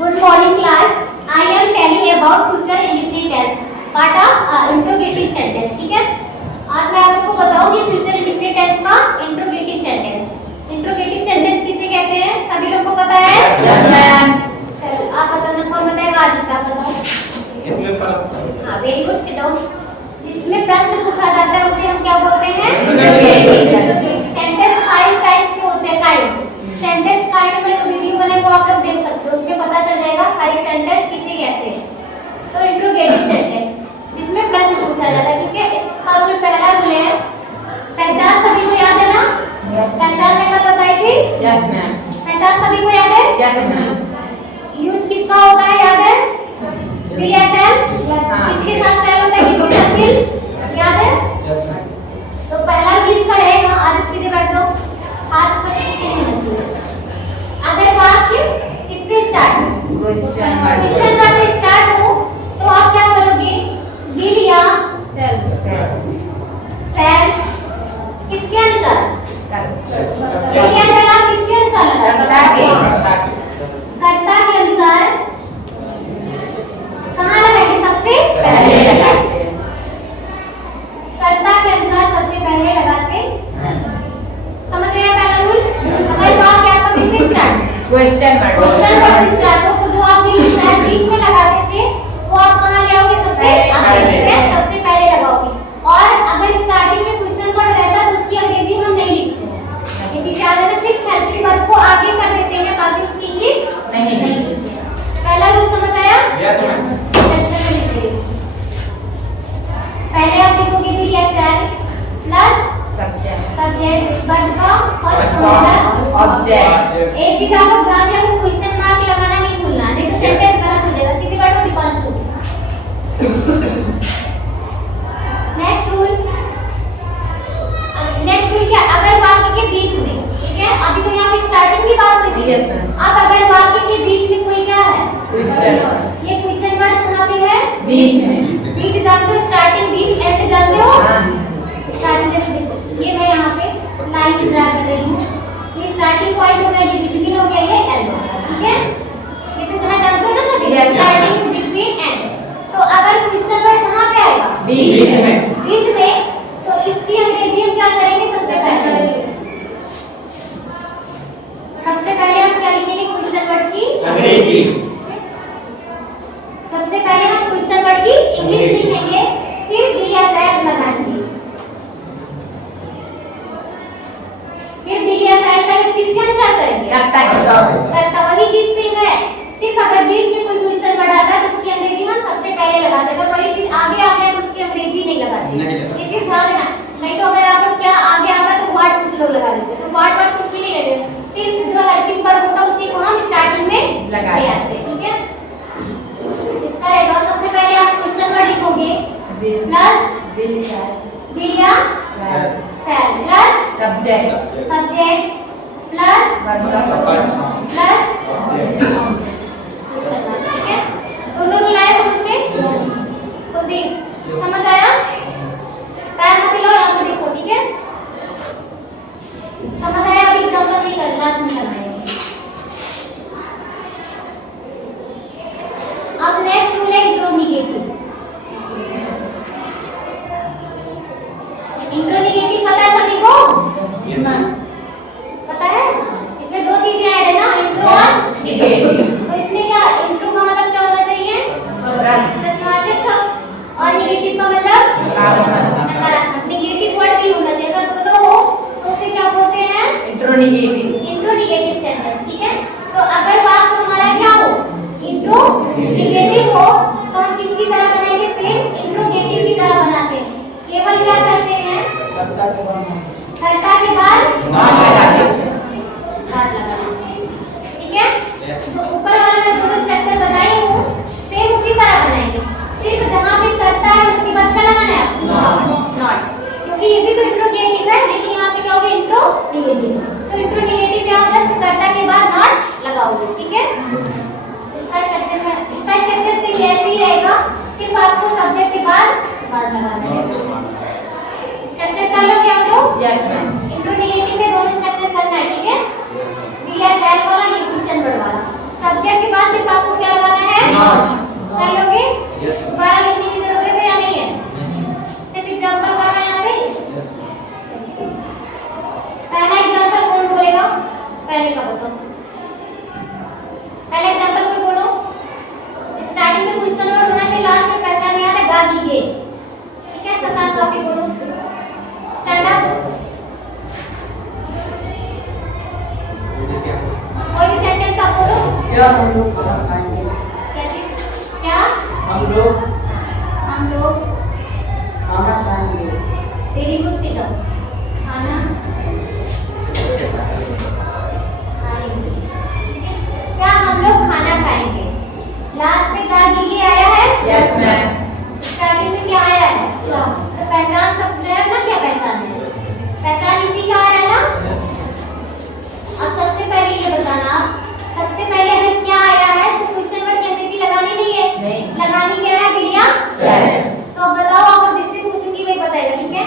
Good morning class. I am telling about future indefinite tense. Part of interrogative sentence. ठीक है? आज मैं आपको बताऊंगी future indefinite tense का interrogative sentence. Interrogative sentence किसे कहते हैं? सभी लोगों को पता है? Yes ma'am. चलो आप बताना कौन बताएगा आज का बताओ. इसमें प्रश्न. हाँ very good sit down. जिसमें प्रश्न पूछा जाता है उसे हम क्या बोलते हैं? Interrogative. Sentence 5 types के होते हैं kind. सेंटेंस काइंड में जो वीडियो बने वो आप लोग देख सकते हो उसमें पता चल जाएगा हर एक सेंटेंस किसे कहते हैं. तो इंट्रोगेटिव सेंटेंस जिसमें प्रश्न पूछा जाता है. ठीक है. इसका जो पहला रूल है पहचान सभी को याद है ना? पहचान में कल बताई थी. Yes ma'am. पहचान सभी को याद है? Yes ma'am. यूज किसका होता है याद है? VSL. किसके साथ सेल होता है किसके साथ फिल याद है? Yes ma'am. तो पहला रूल इसका रहेगा आदत सीधे बैठ जाओ. हाथ पर इसके नहीं बचे. अगर वाक्य किससे स्टार्ट हो? क्वेश्चन वर्ड से स्टार्ट हो तो आप क्या करोगे? विल या सेल किसके अनुसार? विल या सेल आप किसके अनुसार लगाएंगे? कर्ता के अनुसार. कहाँ लगाएंगे? सबसे पहले लगाते. कर्ता के अनुसार सबसे पहले लगाते. समझ गए पहला रूल? अगर वाक्य आपका किससे स्टार्ट? क्वेश्चन वर्ड से स्टार्ट हो तो जो आप बीच में लगाते थे वो आप कहां ले आओगे? सबसे आगे. ठीक है. सबसे पहले लगाओगे. और अगर स्टार्टिंग में क्वेश्चन वर्ड रहता है तो उसकी अंग्रेजी हम नहीं लिखते हैं. ये चीज याद है ना? सिर्फ हेल्पिंग वर्ब को आगे कर देते हैं बाकी उसकी इंग्लिश नहीं लिखते हैं. पहला रूल समझ आया? Yes ma'am. पहले आप लिखोगे भी एसएल प्लस सब्जेक्ट वर्ब का फर्स्ट फॉर्म प्लस ऑब्जेक्ट. एक चीज आपको ध्यान रखना है क्वेश्चन मार्क लगाना नहीं भूलना नहीं तो सेंटेंस गलत हो जाएगा. सीधी बात होगी कौन सी. नेक्स्ट रूल क्या? अगर वाक्य के बीच में. ठीक है. अभी तो यहाँ पे स्टार्टिंग की बात हुई थी. Yes, sir. अब अगर वाक्य के बीच में कोई क्या है? क्वेश्चन ये क्वेश्चन वर्ड कहाँ पे है? बीच में. बीच जानते हो? स्टार्टिंग बीच एंड जानते हो? हाँ. स्टार्टिंग जैसे देखो ये मैं यहाँ पे लाइन ड्रा कर रही हूँ. ये स्टार्टिंग पॉइंट हो गया, ये बिटवीन हो गया, ये एंड हो गया. ठीक है. ये तो इतना जानते हो ना सभी? Yes, starting between and. तो अगर क्वेश्चन वर्ड कहाँ पे आएगा? बीच में. बीच में. तो इसकी अंग्रेजी हम क्या करेंगे? सबसे पहले हम क्या लिखेंगे क्वेश्चन वर्ड की अंग्रेजी. सबसे पहले हम क्वेश्चन वर्ड की इंग्लिश लिखेंगे फिर VSL लगाएंगे. फिर VSL का यूज किसके अनुसार करेंगे? करता. वही चीज सेम है. सिर्फ अगर बीच में कोई क्वेश्चन वर्ड आता है तो उसकी अंग्रेजी हम सबसे पहले लगाते हैं. वही चीज आगे आ गया तो उसकी अंग्रेजी नहीं लगाते. ये चीज ध्यान देना. नहीं तो अगर आप क्या आगे आता तो वर्ड कुछ लोग लगा देते. तो वर्ड कुछ भी नहीं लगे. सिर्फ जो हेल्पिंग वर्ब होता है उसी को हम स्टार्टिंग में लगाते हैं. ठीक है. इसका रहेगा सबसे पहले आप क्वेश्चन वर्ड लिखोगे प्लस विल या shall plus subject plus plus. ठीक है. दोनों रूल आए समझ में? तो देख समझ आया? पैर मत हिलाओ यहाँ पे देखो. ठीक है. समझ आया? अभी एग्जाम्पल नहीं कर क्लास में करवाएंगे. अब नेक्स्ट रूल है इंट्रोनिगेटिव. इंट्रोनिगेटिव पता है सभी को? पता है? इसमें दो चीजें ऐड है ना, इंट्रो और निगेटिव. तो इसमें क्या इंट्रो का मतलब क्या होना चाहिए? प्रश्नवाचक शब्द. और निगेटिव का मतलब नकारात्मक. निगेटिव वर्ड भी होना चाहिए. अगर दोनों हो तो उसे क्या बोलते हैं? इंट्रोनिगेटिव सेंटेंस. ठीक है. तो अगर वाक्य हमारा क्या हो? इंट्रोनिगेटिव हो तो हम किसकी तरह बनाएंगे? सेम इंट्रोगेटिव की तरह बनाते हैं. केवल क्या करते हैं? कर्ता के बाद नॉट लगाते हैं. ठीक है. तो ऊपर वाला मैं दोनों स्ट्रक्चर बनाई हूँ सेम उसी तरह बनाएंगे. सिर्फ जहाँ पे कर्ता है उसके बाद क्या लगाना है? नॉट. क्योंकि ये भी तो इंट्रोगेटिव है लेकिन यहाँ पे क्या होगा? इंट्रोनिगेटिव. तो इंट्रोनिगेटिव पे आप जस्ट कर्ता के बाद नॉट लगाओगे. ठीक है. इसका स्ट्रक्चर सिर्फ ऐसे ही रहेगा. सिर्फ आपको सब्जेक्ट के बाद नॉट लगाना है. स्ट्रक्चर कर लो क्या आप लोग? Yes ma'am. इंट्रोनिगेटिव में दोनों स्ट्रक्चर करना है. ठीक है. VSL वाला ये क्वेश्चन वर्ड वाला. सब्जेक्ट के बाद सिर्फ आपको कर लोगे? Yes. दोबारा लिखने की जरूरत है या नहीं है? सिर्फ एग्जांपल कर रहे हैं यहाँ पे। पहला एग्जांपल कौन बोलेगा? पहले का बताओ। पहला एग्जांपल कोई बोलो। स्टार्टिंग में क्वेश्चन वर्ड होना चाहिए, लास्ट में पहचान याद है गागी गे। ठीक है, शशांक आप ही बोलो। Stand up. कोई भी सेंटेंस आप बोलो। क्या हम लोग खाना खाएंगे? क्या चीज? क्या? हम लोग हम लोग खाना खाएंगे। वेरी गुड चिटो। खाना खाएंगे। क्या हम लोग खाना खाएंगे? लास्ट में गागी गे आया है? Yes ma'am. स्टार्टिंग में क्या आया है? तो पहचान सब है ना, क्या पहचान है? पहचान इसी का आ रहा है ना? अब सबसे पहले ये बताना, सबसे पहले अगर क्या आया है तो क्वेश्चन वर्ड की अंग्रेजी लगानी नहीं है। नहीं। लगानी क्या है बिलिया? सेल। तो बताओ, आपको जिससे पूछूंगी वही बताएगा, ठीक है?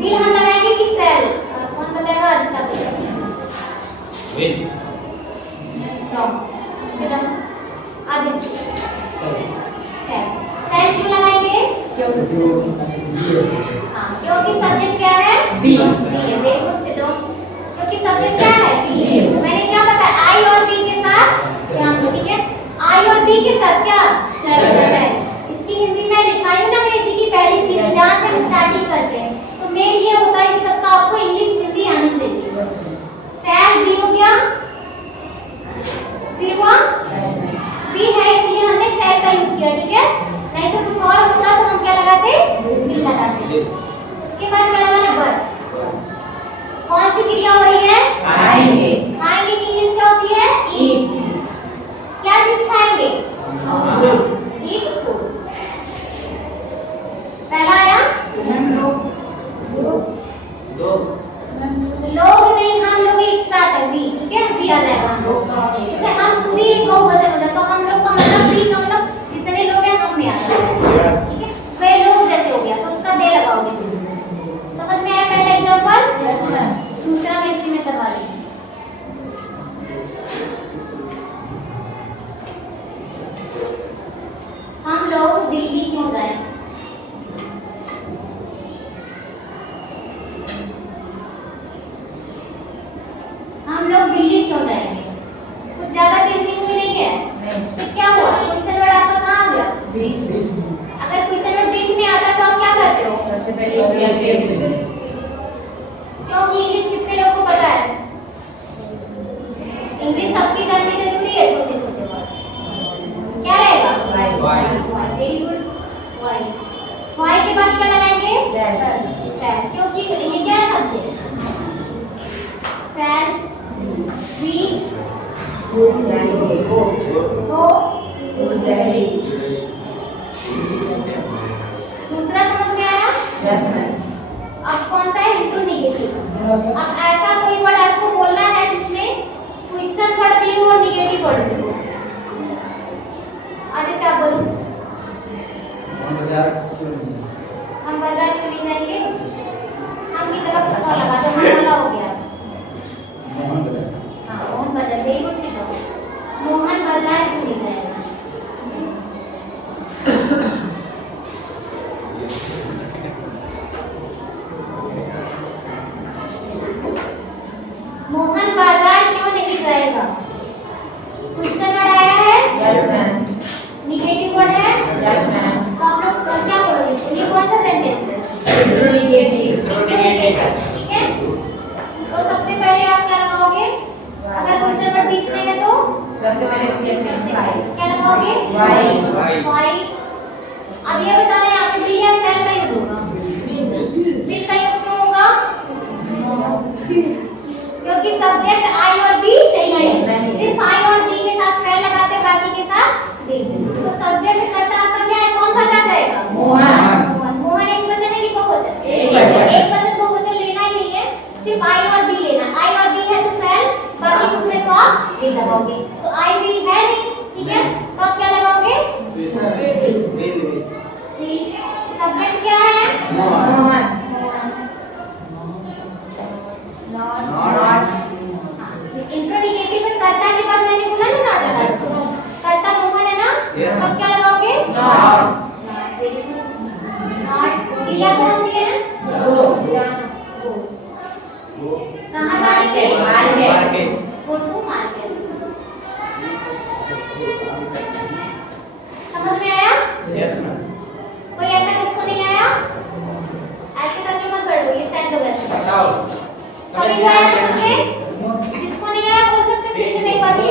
बिल हम लगाएंगे कि सेल? कौन बताएगा? आदित्य बताएगा। Win. रॉन्ग। चलो आदित्य। सेल। सेल क्यों लगाएंगे? हाँ, क्योंकि सब्जेक्ट क्या है? बी। वेरी गुड चिटो। क्योंकि सब्जेक्ट क्या है? बी। मैंने क्या बताया? आई और बी के साथ ध्यान दो, ठीक है? आई और बी के साथ क्या? सेल। इसकी हिंदी में लिखाई हूं ना अंग्रेजी की पहली सीढ़ी, जहां से हम स्टार्टिंग करते हैं। तो मेन ये होता है इस सबका आपको इंग्लिश हिंदी आनी चाहिए। सेल बी हो गया? बी हुआ? बी है इसलिए हमने सेल का यूज किया, ठीक है? नहीं तो कुछ और होता तो हम क्या लगाते? बिल लगाते। उसके बाद क्या लगाना? बर। कौन सी क्रिया हो रही है? खाएंगे। खाएंगे की इंग्लिश क्या होती है? ईट। क्या चीज खाएंगे? Eat food. पहला आया? लोग नहीं, हम लोग एक साथ है, वी, ठीक है? वी आ जाएगा हम लोग। जैसे हम पूरी एक बहुवचन हो जाए तो हम लोग का मतलब वी का मतलब जितने लोग हैं हम में आ जाएगा, ठीक है? वे लोग जैसे हो गया तो उसका दे लगाओगे। समझ में आया पहला एग्जांपल? Yes ma'am. दूसरा मैं इसी में करवा रही हूँ। हम लोग दिल्ली क्यों जाएं? हम लोग दिल्ली क्यों जाएंगे? कुछ ज्यादा चिंतित हुई नहीं है। तो क्या हुआ? क्वेश्चन वर्ड आपका कहाँ आ गया? बीच। अगर क्वेश्चन वर्ड बीच में आता है तो आप क्या करते हो? सबसे पहले क्योंकि इंग्लिश कितने लोग को पता है? इंग्लिश सबकी जाननी जरूरी है। छोटे छोटे वर्ड क्या रहेगा? Why. Very good. Why. Why के बाद क्या लगाएंगे? सेल। सैड। क्योंकि ये क्या है सब्जेक्ट? सैड वी गुड जाएंगे। गो। गो गुड जाएंगे। दूसरा समझ में आया? Yes ma'am. अब कौन सा है? इंट्रोनेगेटिव। अब ऐसा कोई वर्ड आपको बोलना है जिसमें क्वेश्चन वर्ड भी हो और नेगेटिव वर्ड भी हो। आदित्य आप बोलो। हम बाजार क्यों नहीं जाएंगे? हम की जगह कुछ और लगा दो, हम वाला हो गया। हाँ, मोहन बाजार। Very good चिटो। मोहन बाजार क्यों नहीं जाएगा? मोहन बाजार क्यों नहीं जाएगा? क्वेश्चन वर्ड आया है? Yes ma'am. नेगेटिव वर्ड है? Yes ma'am. तो आप लोग क्या बोलोगे? ये कौन सा सेंटेंस है? इंट्रोनेगेटिव। ठीक है? तो सबसे पहले आप क्या लगाओगे? अगर क्वेश्चन वर्ड बीच में है तो सबसे पहले क्या लगाओगे? वाई। वाई। अब ये बताना है यहाँ पे बी या सेल का यूज होगा? बिल का यूज क्यों होगा? क्योंकि सब्जेक्ट आई और बी नहीं है, सिर्फ आई और बी के साथ सेल लगाते, बाकी के साथ बिल। तो सब्जेक्ट करता आपका क्या है? कौन बचा जाएगा? मोहन। मोहन एक वचन है कि बहुवचन? एक वचन। एक वचन बहुवचन लेना ही नहीं है, सिर्फ आई और बी लेना। आई और बी है तो सेल, बाकी कुछ है तो आप बिल लगाओगे। तो आई बी है नहीं, ठीक है? तो आप क्या लगाओगे? सब्जेक्ट क्या है? मोहन। Not. इंट्रोनेगेटिव में कर्ता के बाद मैंने बोला ना नॉट लगा दो। कर्ता मोहन है ना? Yes. क्रिया कौन सी है? गो कहाँ जाएंगे? Market Go to market. समझ में आया? Yes, ma'am. कोई ऐसा किसको नहीं आया? ऐसे करके मत पढ़ो, ये सेट हो गया। बताओ। सभी को आया समझ में? जिसको नहीं आया बोल सकते हैं, फिर से मैं एक बार भी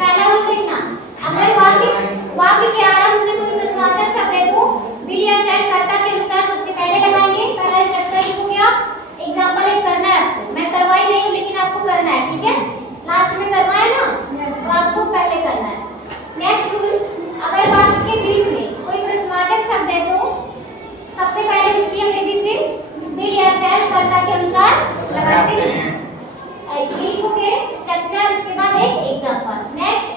पहला रूल लिखना। अगर वाक्य के आरंभ में कोई प्रश्नार्थक शब्द है तो बिल या सेल कर्ता के अनुसार सबसे पहले लगाएंगे। पहला स्ट्रक्चर लिखो क्या? एग्जांपल एक करना है आपको। मैं करवाई नहीं हूं लेकिन आपको करना है, ठीक है? लास्ट में करवाया ना, तो आपको पहले करना है। नेक्स्ट रूल, अगर वाक्य के बीच में कोई प्रश्नार्थक शब्द है तो सबसे पहले उसकी अंग्रेजी फिर बिल या सेल कर्ता के अनुसार लगाते हैं। ये लिखोगे स्ट्रक्चर, उसके बाद एक एग्जांपल। नेक्स्ट